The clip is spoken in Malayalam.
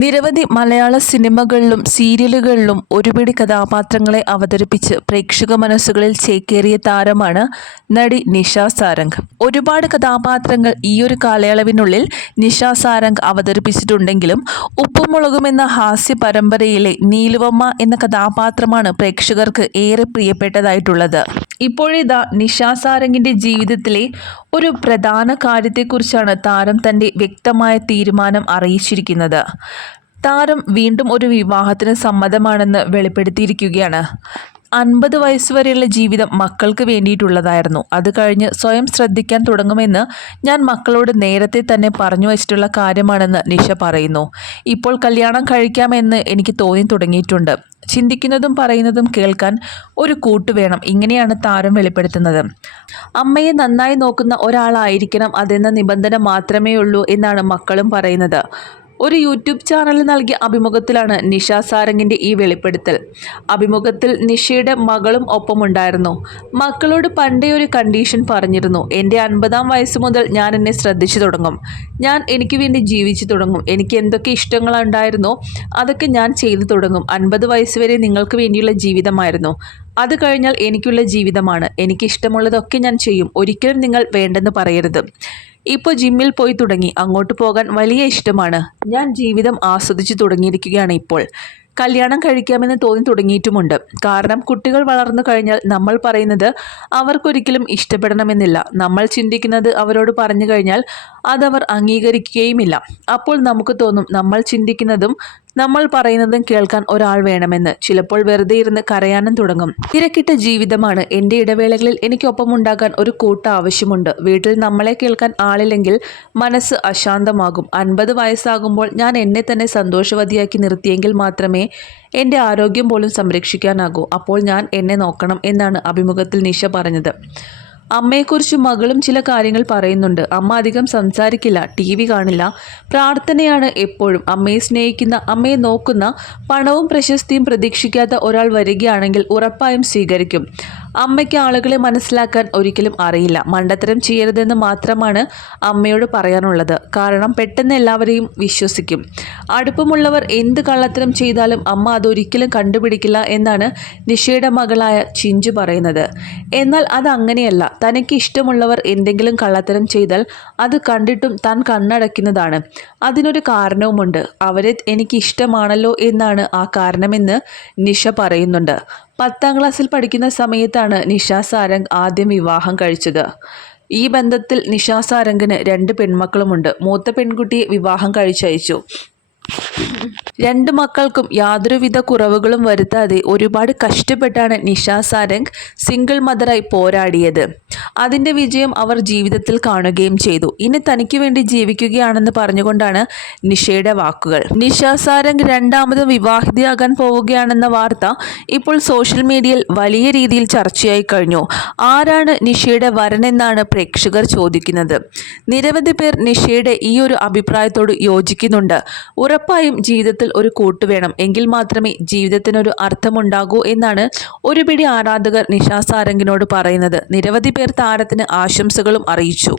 നിരവധി മലയാള സിനിമകളിലും സീരിയലുകളിലും ഒരുപിടി കഥാപാത്രങ്ങളെ അവതരിപ്പിച്ച് പ്രേക്ഷക മനസ്സുകളിൽ ചേക്കേറിയ താരമാണ് നടി നിഷ സാരംഗ്. ഒരുപാട് കഥാപാത്രങ്ങൾ ഈ ഒരു കാലയളവിനുള്ളിൽ നിഷ സാരംഗ് അവതരിപ്പിച്ചിട്ടുണ്ടെങ്കിലും ഉപ്പുമുളകും എന്ന ഹാസ്യ പരമ്പരയിലെ നീലുവമ്മ എന്ന കഥാപാത്രമാണ് പ്രേക്ഷകർക്ക് ഏറെ പ്രിയപ്പെട്ടതായിട്ടുള്ളത്. ഇപ്പോഴിതാ നിഷ സാരംഗിന്റെ ജീവിതത്തിലെ ഒരു പ്രധാന കാര്യത്തെക്കുറിച്ചാണ് താരം തന്റെ വ്യക്തമായ തീരുമാനം അറിയിച്ചിരിക്കുന്നത്. താരം വീണ്ടും ഒരു വിവാഹത്തിന് സമ്മതമാണെന്ന് വെളിപ്പെടുത്തിയിരിക്കുകയാണ്. അൻപത് വയസ്സുവരെയുള്ള ജീവിതം മക്കൾക്ക് വേണ്ടിയിട്ടുള്ളതായിരുന്നു. അത് കഴിഞ്ഞ് സ്വയം ശ്രദ്ധിക്കാൻ തുടങ്ങുമെന്ന് ഞാൻ മക്കളോട് നേരത്തെ തന്നെ പറഞ്ഞു വച്ചിട്ടുള്ള കാര്യമാണെന്ന് നിഷ പറയുന്നു. ഇപ്പോൾ കല്യാണം കഴിക്കാമെന്ന് എനിക്ക് തോന്നി തുടങ്ങിയിട്ടുണ്ട്. ചിന്തിക്കുന്നതും പറയുന്നതും കേൾക്കാൻ ഒരു കൂട്ട് വേണം. ഇങ്ങനെയാണ് താരം വെളിപ്പെടുത്തുന്നത്. അമ്മയെ നന്നായി നോക്കുന്ന ഒരാളായിരിക്കണം അതെന്ന നിബന്ധന മാത്രമേ ഉള്ളൂ എന്നാണ് മക്കളും പറയുന്നത്. ഒരു യൂട്യൂബ് ചാനലിൽ നൽകിയ അഭിമുഖത്തിലാണ് നിഷ സാരംഗിന്റെ ഈ വെളിപ്പെടുത്തൽ. അഭിമുഖത്തിൽ നിഷയുടെ മകളും ഒപ്പമുണ്ടായിരുന്നു. മക്കളോട് പണ്ടേ ഒരു കണ്ടീഷൻ പറഞ്ഞിരുന്നു. എന്റെ അൻപതാം വയസ്സ് മുതൽ ഞാൻ എന്നെ ശ്രദ്ധിച്ചു തുടങ്ങും. ഞാൻ എനിക്ക് വേണ്ടി ജീവിച്ചു തുടങ്ങും. എനിക്ക് എന്തൊക്കെ ഇഷ്ടങ്ങളുണ്ടായിരുന്നോ അതൊക്കെ ഞാൻ ചെയ്തു തുടങ്ങും. അൻപത് വയസ്സ് വരെ നിങ്ങൾക്ക് വേണ്ടിയുള്ള ജീവിതമായിരുന്നു. അത് കഴിഞ്ഞാൽ എനിക്കുള്ള ജീവിതമാണ്. എനിക്കിഷ്ടമുള്ളതൊക്കെ ഞാൻ ചെയ്യും. ഒരിക്കലും നിങ്ങൾ വേണ്ടെന്ന് പറയരുത്. ഇപ്പോൾ ജിമ്മിൽ പോയി തുടങ്ങി. അങ്ങോട്ട് പോകാൻ വലിയ ഇഷ്ടമാണ്. ഞാൻ ജീവിതം ആസ്വദിച്ചു തുടങ്ങിയിരിക്കുകയാണ് ഇപ്പോൾ. കല്യാണം കഴിക്കാമെന്ന് തോന്നി തുടങ്ങിയിട്ടുമുണ്ട്. കാരണം കുട്ടികൾ വളർന്നു കഴിഞ്ഞാൽ നമ്മൾ പറയുന്നത് അവർക്കൊരിക്കലും ഇഷ്ടപ്പെടണമെന്നില്ല. നമ്മൾ ചിന്തിക്കുന്നത് അവരോട് പറഞ്ഞു കഴിഞ്ഞാൽ അതവർ അംഗീകരിക്കുകയുമില്ല. അപ്പോൾ നമുക്ക് തോന്നും നമ്മൾ ചിന്തിക്കുന്നതും നമ്മൾ പറയുന്നതും കേൾക്കാൻ ഒരാൾ വേണമെന്ന്. ചിലപ്പോൾ വെറുതെ ഇരുന്ന് കരയാനും തുടങ്ങും. തിരക്കിട്ട ജീവിതമാണ്. എന്റെ ഇടവേളകളിൽ എനിക്കൊപ്പം ഉണ്ടാകാൻ ഒരു കൂട്ട ആവശ്യമുണ്ട്. വീട്ടിൽ നമ്മളെ കേൾക്കാൻ ആളില്ലെങ്കിൽ മനസ്സ് അശാന്തമാകും. അൻപത് വയസ്സാകുമ്പോൾ ഞാൻ എന്നെ തന്നെ സന്തോഷവതിയാക്കി നിർത്തിയെങ്കിൽ മാത്രമേ എന്റെ ആരോഗ്യം പോലും സംരക്ഷിക്കാനാകൂ. അപ്പോൾ ഞാൻ എന്നെ നോക്കണം എന്നാണ് അഭിമുഖത്തിൽ നിഷ പറഞ്ഞത്. അമ്മയെക്കുറിച്ച് മകളും ചില കാര്യങ്ങൾ പറയുന്നുണ്ട്. അമ്മ അധികം സംസാരിക്കില്ല ടി വി കാണില്ല. പ്രാർത്ഥനയാണ് എപ്പോഴും. അമ്മയെ സ്നേഹിക്കുന്ന അമ്മയെ നോക്കുന്ന പണവും പ്രശസ്തിയും പ്രതീക്ഷിക്കാത്ത ഒരാൾ വരികയാണെങ്കിൽ ഉറപ്പായും സ്വീകരിക്കും. അമ്മയ്ക്ക് ആളുകളെ മനസ്സിലാക്കാൻ ഒരിക്കലും അറിയില്ല. മണ്ടത്തരം ചെയ്യരുതെന്ന് മാത്രമാണ് അമ്മയോട് പറയാനുള്ളത്. കാരണം പെട്ടെന്ന് എല്ലാവരെയും വിശ്വസിക്കും. അടുപ്പമുള്ളവർ എന്ത് കള്ളത്തരം ചെയ്താലും അമ്മ അതൊരിക്കലും കണ്ടുപിടിക്കില്ല എന്നാണ് നിഷയുടെ മകളായ ചിഞ്ചു പറയുന്നത്. എന്നാൽ അത് അങ്ങനെയല്ല. തനിക്ക് ഇഷ്ടമുള്ളവർ എന്തെങ്കിലും കള്ളത്തരം ചെയ്താൽ അത് കണ്ടിട്ടും താൻ കണ്ണടയ്ക്കുന്നതാണ്. അതിനൊരു കാരണവുമുണ്ട്. അവരെ എനിക്ക് ഇഷ്ടമാണല്ലോ എന്നാണ് ആ കാരണമെന്ന് നിഷ പറയുന്നുണ്ട്. പത്താം ക്ലാസ്സിൽ പഠിക്കുന്ന സമയത്താണ് നിഷ സാരംഗ് ആദ്യം വിവാഹം കഴിച്ചത്. ഈ ബന്ധത്തിൽ നിഷ സാരംഗിന് രണ്ട് പെൺമക്കളുമുണ്ട്. മൂത്ത പെൺകുട്ടിയെ വിവാഹം കഴിച്ചയച്ചു. രണ്ട് മക്കൾക്കും യാതൊരുവിധ കുറവുകളും വരുത്താതെ ഒരുപാട് കഷ്ടപ്പെട്ടാണ് നിഷ സാരംഗ് സിംഗിൾ മദറായി പോരാടിയത്. അതിന്റെ വിജയം അവർ ജീവിതത്തിൽ കാണുകയും ചെയ്തു. ഇനി തനിക്ക് വേണ്ടി ജീവിക്കുകയാണെന്ന് പറഞ്ഞുകൊണ്ടാണ് നിഷയുടെ വാക്കുകൾ. നിഷ സാരംഗ് രണ്ടാമതും വിവാഹിതയാകാൻ പോവുകയാണെന്ന വാർത്ത ഇപ്പോൾ സോഷ്യൽ മീഡിയയിൽ വലിയ രീതിയിൽ ചർച്ചയായി കഴിഞ്ഞു. ആരാണ് നിഷയുടെ വരനെന്നാണ് പ്രേക്ഷകർ ചോദിക്കുന്നത്. നിരവധി പേർ നിഷയുടെ ഈ ഒരു അഭിപ്രായത്തോട് യോജിക്കുന്നുണ്ട്. ഉറപ്പായും ഒരു കൂട്ട് വേണം. എങ്കിൽ മാത്രമേ ജീവിതത്തിനൊരു അർത്ഥമുണ്ടാകൂ എന്നാണ് ഒരു പിടി ആരാധകർ നിഷാ സാരംഗിനോട് പറയുന്നത്. നിരവധി പേർ താരത്തിന് ആശംസകളും അറിയിച്ചു.